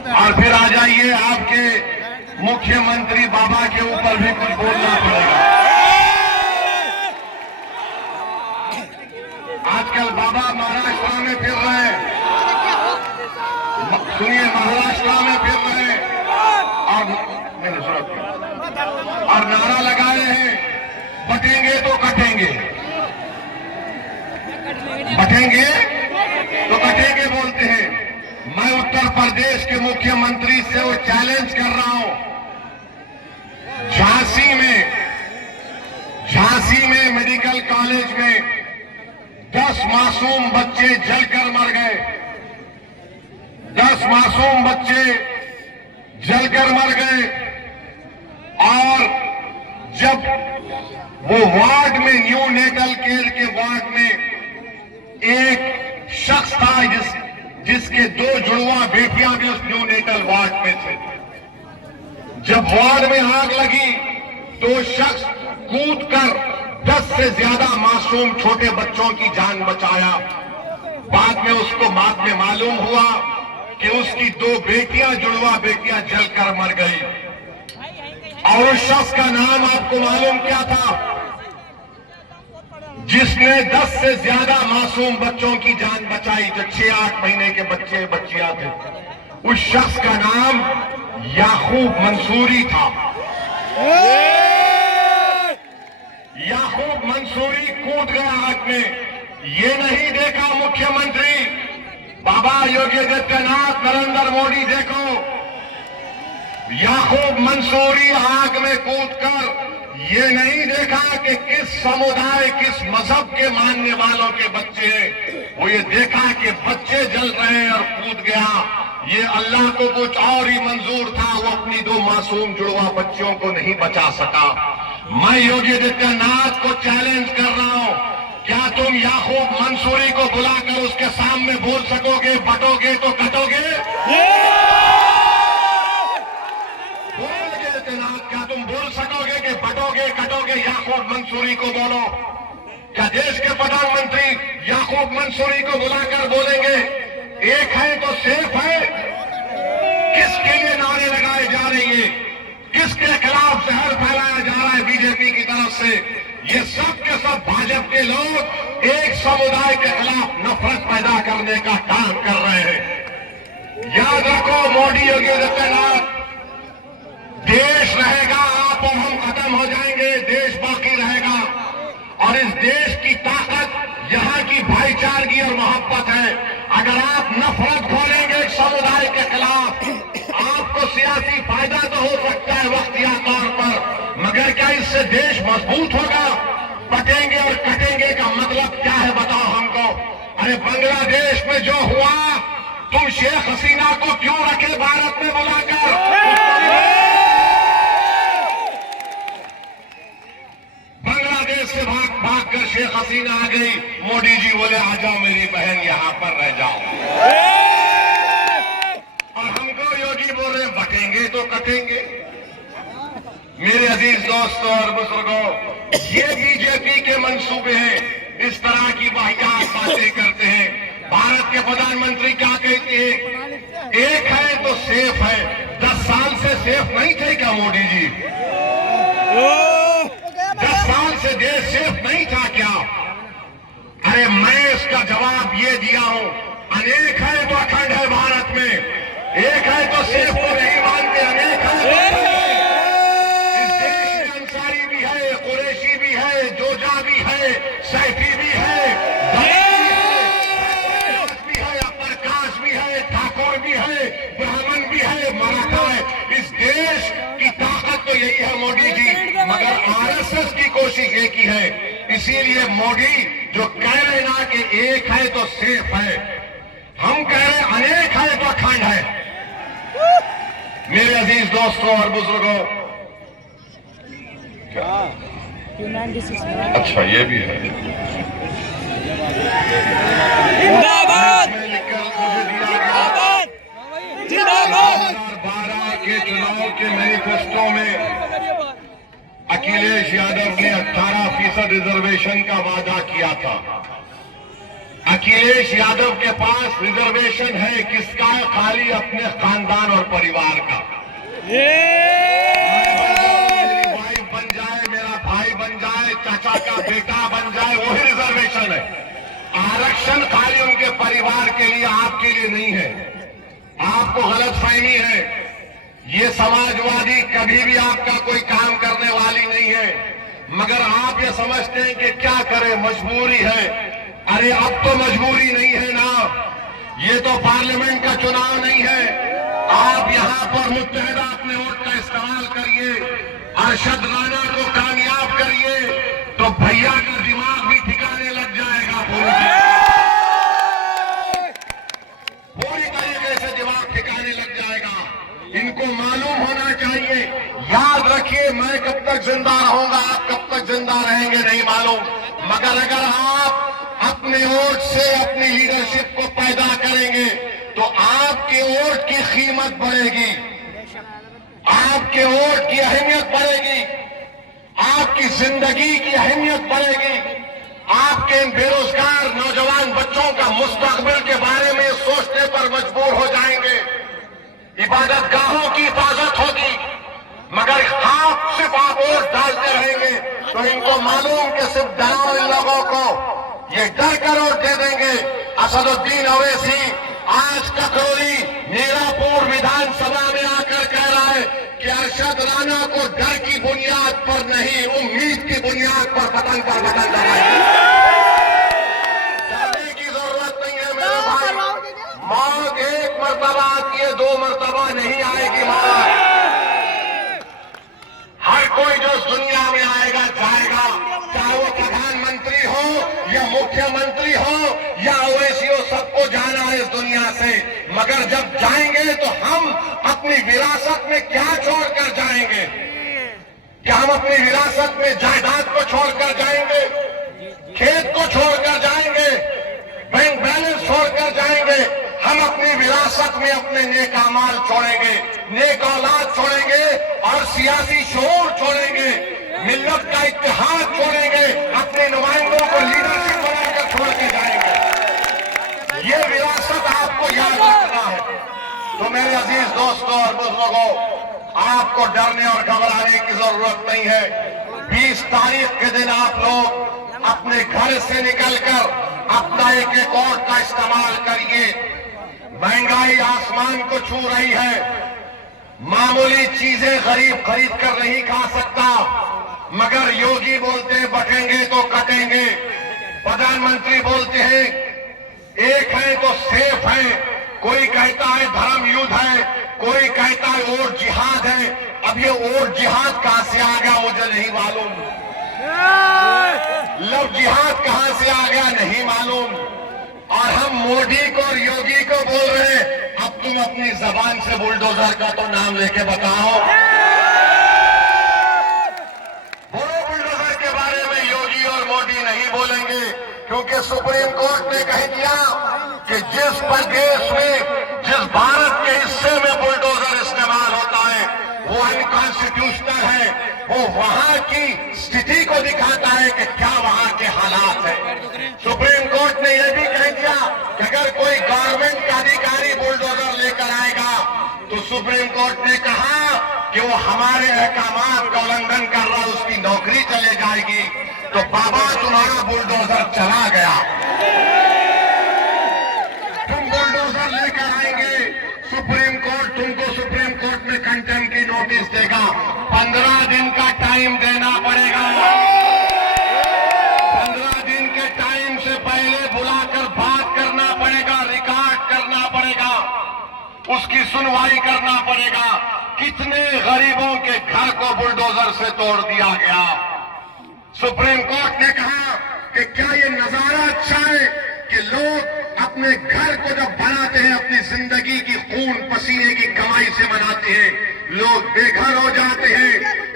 और फिर आ जाइए, आपके मुख्यमंत्री बाबा के ऊपर भी कुछ बोलना पड़ेगा। आजकल बाबा महाराष्ट्र में फिर रहे हैं, सुनिए, महाराष्ट्र में फिर रहे हैं और नारा लगाए हैं, बटेंगे तो कटेंगे, बटेंगे तो कटेंगे बोलते हैं। मैं उत्तर प्रदेश के मुख्यमंत्री से वो चैलेंज कर रहा हूं। झांसी में मेडिकल कॉलेज में 10 मासूम बच्चे जलकर मर गए, 10 मासूम बच्चे जलकर मर गए। और जब वो वार्ड में, न्यू नेटल केयर के वार्ड में एक शख्स था जिसके 2 जुड़वा बेटियां भी उस न्यू नेटल वार्ड में थे। जब वार्ड में आग लगी तो शख्स कूदकर 10 से ज्यादा मासूम छोटे बच्चों की जान बचाया। बाद में मालूम हुआ कि उसकी 2 बेटियां, जुड़वा बेटियां जलकर मर गई। और उस शख्स का नाम आपको मालूम क्या था? जिसने 10 से ज्यादा मासूम बच्चों की जान बचाई, जो 6-8 महीने के बच्चे बच्चियां थे। उस शख्स का नाम याकूब मंसूरी था। याकूब मंसूरी कूद गया आग में। ये नहीं देखा मुख्यमंत्री बाबा योगी आदित्यनाथ, नरेंद्र मोदी, देखो याकूब मंसूरी आग में कूदकर ये नहीं देखा कि किस समुदाय, किस मजहब के मानने वालों के बच्चे हैं। वो ये देखा कि बच्चे जल रहे हैं और कूद गया। ये अल्लाह को कुछ और ही मंजूर था, वो अपनी 2 मासूम जुड़वा बच्चियों को नहीं बचा सका। मैं योगी आदित्यनाथ को चैलेंज कर रहा हूं, क्या तुम याकूब मंसूरी को बुलाकर उसके सामने बोल सकोगे, बटोगे तो कटोगे? क्या तुम बोल सकोगे कि बटोगे कटोगे? याकूब मंसूरी को बोलो। क्या देश के प्रधानमंत्री याकूब मंसूरी को बुलाकर बोलेंगे एक है तो सेफ है? किसके लिए नारे लगाए जा रही है? किसके खिलाफ जहर फैलाया जा रहा है बीजेपी की तरफ से? ये सब के सब भाजपा के लोग एक समुदाय के खिलाफ नफरत पैदा करने का काम कर रहे हैं। याद रखो, मोदी योगी आदित्यनाथ, देश रहेगा, आप और हम खत्म हो जाएंगे, देश बाकी रहेगा। और इस देश की ताकत यहाँ की भाईचारगी और मोहब्बत है। अगर आप नफरत खोलेंगे एक समुदाय के खिलाफ, आपको सियासी फायदा तो हो सकता है वक्तिया तौर पर, मगर क्या इससे देश मजबूत होगा? बटेंगे और कटेंगे का मतलब क्या है, बताओ हमको। अरे बांग्लादेश में जो हुआ, तुम शेख हसीना को क्यों रखे भारत में बुलाकर? से भाग कर शेख हसीना आ गई, मोदी जी बोले आ जाओ मेरी बहन, यहां पर रह जाओ। और हमको योगी बोल रहे बटेंगे तो कटेंगे। मेरे अजीज दोस्तों और बुजुर्गों, ये बीजेपी के मंसूबे हैं। इस तरह की वाहियात बातें करते हैं। भारत के प्रधानमंत्री क्या कहते हैं? एक है तो सेफ है। 10 साल से सेफ नहीं थे क्या मोदी जी? 10 साल से देश सेफ नहीं था क्या? अरे मैं इसका जवाब ये दिया हूं, अनेक है तो अखंड है भारत में। एक है तो सेफ को नहीं मानते, अनेक है। इस देश में अंसारी भी है, कुरैशी भी है, जोजा भी है, सैफी भी है, प्रकाश भी है, ठाकुर भी है, ब्राह्मण भी है, मराठा है। इस देश की ताकत तो यही है मोदी जी, मगर आरएसएस की कोशिश एक ही है। इसीलिए मोदी जो कह रहे ना कि एक है तो सेफ है, हम कह रहे अनेक है तो अखंड है। मेरे अजीज दोस्तों और बुजुर्गों, अच्छा ये भी है। जिंदाबाद, 2012 के चुनाव के मैनिफेस्टो में अखिलेश यादव ने 18% रिजर्वेशन का वादा किया था। अखिलेश यादव के पास रिजर्वेशन है किसका? खाली अपने खानदान और परिवार का। मेरी वाइफ बन जाए, मेरा भाई बन जाए, चाचा का बेटा बन जाए, वही रिजर्वेशन है। आरक्षण खाली उनके परिवार के लिए, आपके लिए नहीं है। आपको गलतफहमी है। ये समाजवादी कभी भी आपका कोई काम करने वाली नहीं है, मगर आप ये समझते हैं कि क्या करें, मजबूरी है। अरे अब तो मजबूरी नहीं है ना, ये तो पार्लियामेंट का चुनाव नहीं है। आप यहां पर मुत्तहदा अपने वोट का इस्तेमाल करिए, अरशद राणा को कामयाब करिए, तो भैया का दिमाग भी ठिकाने लग जाएगा। पूरी तरीके से दिमाग ठिकाने लग जाएगा। इनको मालूम होना चाहिए। याद रखिए, मैं कब तक जिंदा रहूंगा, आप कब तक जिंदा रहेंगे नहीं मालूम, मगर अगर आप अपने वोट से अपनी लीडरशिप को पैदा करेंगे तो आपके वोट की कीमत बढ़ेगी, आपके वोट की अहमियत बढ़ेगी, आपकी जिंदगी की अहमियत बढ़ेगी। आपके बेरोजगार नौजवान बच्चों का मुस्तकबिल के बारे में सोचने पर मजबूर हो जाएंगे। इबादत गाहों की हिफाजत होगी, मगर सिर्फ आप वोट डालते रहेंगे तो इनको मालूम कि सिर्फ डराओ इन लोगों को, ये डर कर वोट दे देंगे। असदुद्दीन ओवैसी आज ककरौली मीरापुर विधानसभा में आकर कह रहा है कि अरशद राणा को डर की बुनियाद पर नहीं, उम्मीद की बुनियाद पर बदल कर बदल लगाएंगे। डरने की जरूरत नहीं है मेरे भाई। मौत एक मर्तबा आती है, 2 मर्तबा नहीं आएगी मौत। हर कोई जो इस दुनिया में आएगा जाएगा, चाहे वो प्रधानमंत्री हो या मुख्यमंत्री हो या ओवैसी हो, सबको जाना है इस दुनिया से। मगर जब जाएंगे तो हम अपनी विरासत में क्या छोड़कर जाएंगे? क्या हम अपनी विरासत में जायदाद को छोड़कर जाएंगे, खेत को छोड़कर जाएंगे, बैंक बैलेंस छोड़कर जाएंगे? हम अपनी विरासत में अपने नेक अमाल छोड़ेंगे, नेक औलाद छोड़ेंगे और सियासी शोर छोड़ेंगे, मिल्लत का इत्तेहाद छोड़ेंगे, अपने नुमाइंदों को लीडरशिप बनाकर छोड़ के जाएंगे। ये विरासत आपको याद रखना है। तो मेरे अजीज दोस्तों और बुजुर्गों, आपको डरने और घबराने की जरूरत नहीं है। 20 तारीख के दिन आप लोग अपने घर से निकलकर अपना एक वोट का इस्तेमाल करिए। महंगाई आसमान को छू रही है, मामूली चीजें गरीब खरीद कर नहीं खा सकता, मगर योगी बोलते हैं बटेंगे तो कटेंगे, प्रधानमंत्री बोलते हैं एक है तो सेफ है, कोई कहता है धर्म युद्ध है, कोई कहता है वोट जिहाद है। अब ये वोट जिहाद कहां से आ गया मुझे नहीं मालूम, लव जिहाद कहां से आ गया नहीं मालूम। और हम मोदी को और योगी को बोल रहे हैं, अब तुम अपनी जबान से बुलडोजर का तो नाम लेके बताओ। बोलो बुलडोजर के बारे में योगी और मोदी नहीं बोलेंगे, क्योंकि सुप्रीम कोर्ट ने कह दिया कि जिस प्रदेश में, जिस भारत के हिस्से में बुलडोजर इस्तेमाल होता है वो अनकॉन्स्टिट्यूशनल है। वो वहां की स्थिति को दिखाता है कि क्या वहां के हालात है। सुप्रीम कोर्ट ने यह भी कह दिया कि अगर कोई गवर्नमेंट का अधिकारी बुलडोजर लेकर आएगा तो सुप्रीम कोर्ट ने कहा कि वो हमारे अहकामात का उल्लंघन कर रहा, उसकी नौकरी चले जाएगी। तो बाबा तुम्हारा बुलडोजर चला गया, तुम बुलडोजर लेकर आएंगे, सुप्रीम कोर्ट तुमको, सुप्रीम कोर्ट में कंटेम्प्ट की नोटिस देगा। 15 दिन का टाइम देना पड़ेगा। 15 दिन के टाइम से पहले बुलाकर बात करना पड़ेगा, रिकॉर्ड करना पड़ेगा, उसकी सुनवाई करना पड़ेगा। कितने गरीबों के घर को बुलडोजर से तोड़ दिया गया। सुप्रीम कोर्ट ने कहा कि क्या ये नजारा अच्छा है कि लोग अपने घर को जब बनाते हैं, अपनी जिंदगी की खून पसीने की कमाई से बनाते हैं, लोग बेघर हो जाते हैं,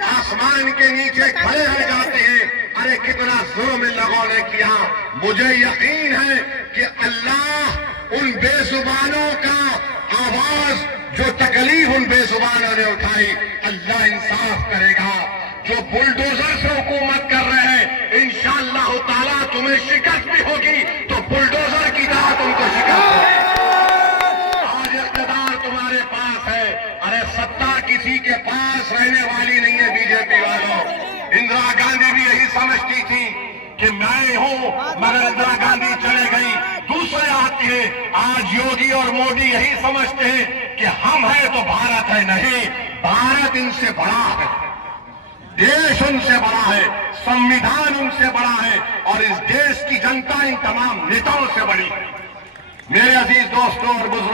आसमान के नीचे खड़े रह जाते हैं। अरे कितना जुल्म इन लोगों ने किया। मुझे यकीन है कि अल्लाह उन बेजुबानों का आवाज, जो तकलीफ उन बेजुबानों ने उठाई, अल्लाह इंसाफ करेगा। जो बुलडोजर से हुकूमत कर रहे हैं, इंशाअल्लाह ताला तुम्हें शिकस्त भी होगी तो बुलडोजर की अरे सत्ता किसी के पास रहने वाली नहीं है बीजेपी वालों। इंदिरा गांधी भी यही समझती थी कि मैं हूं, मगर इंदिरा गांधी चले गई, दूसरे आते हैं। आज योगी और मोदी यही समझते हैं कि हम हैं तो भारत है। नहीं, भारत इनसे बड़ा है, देश उनसे बड़ा है, संविधान उनसे बड़ा है और इस देश की जनता इन तमाम नेताओं से बड़ी है। मेरे अजीज दोस्तों और बुजुर्गों,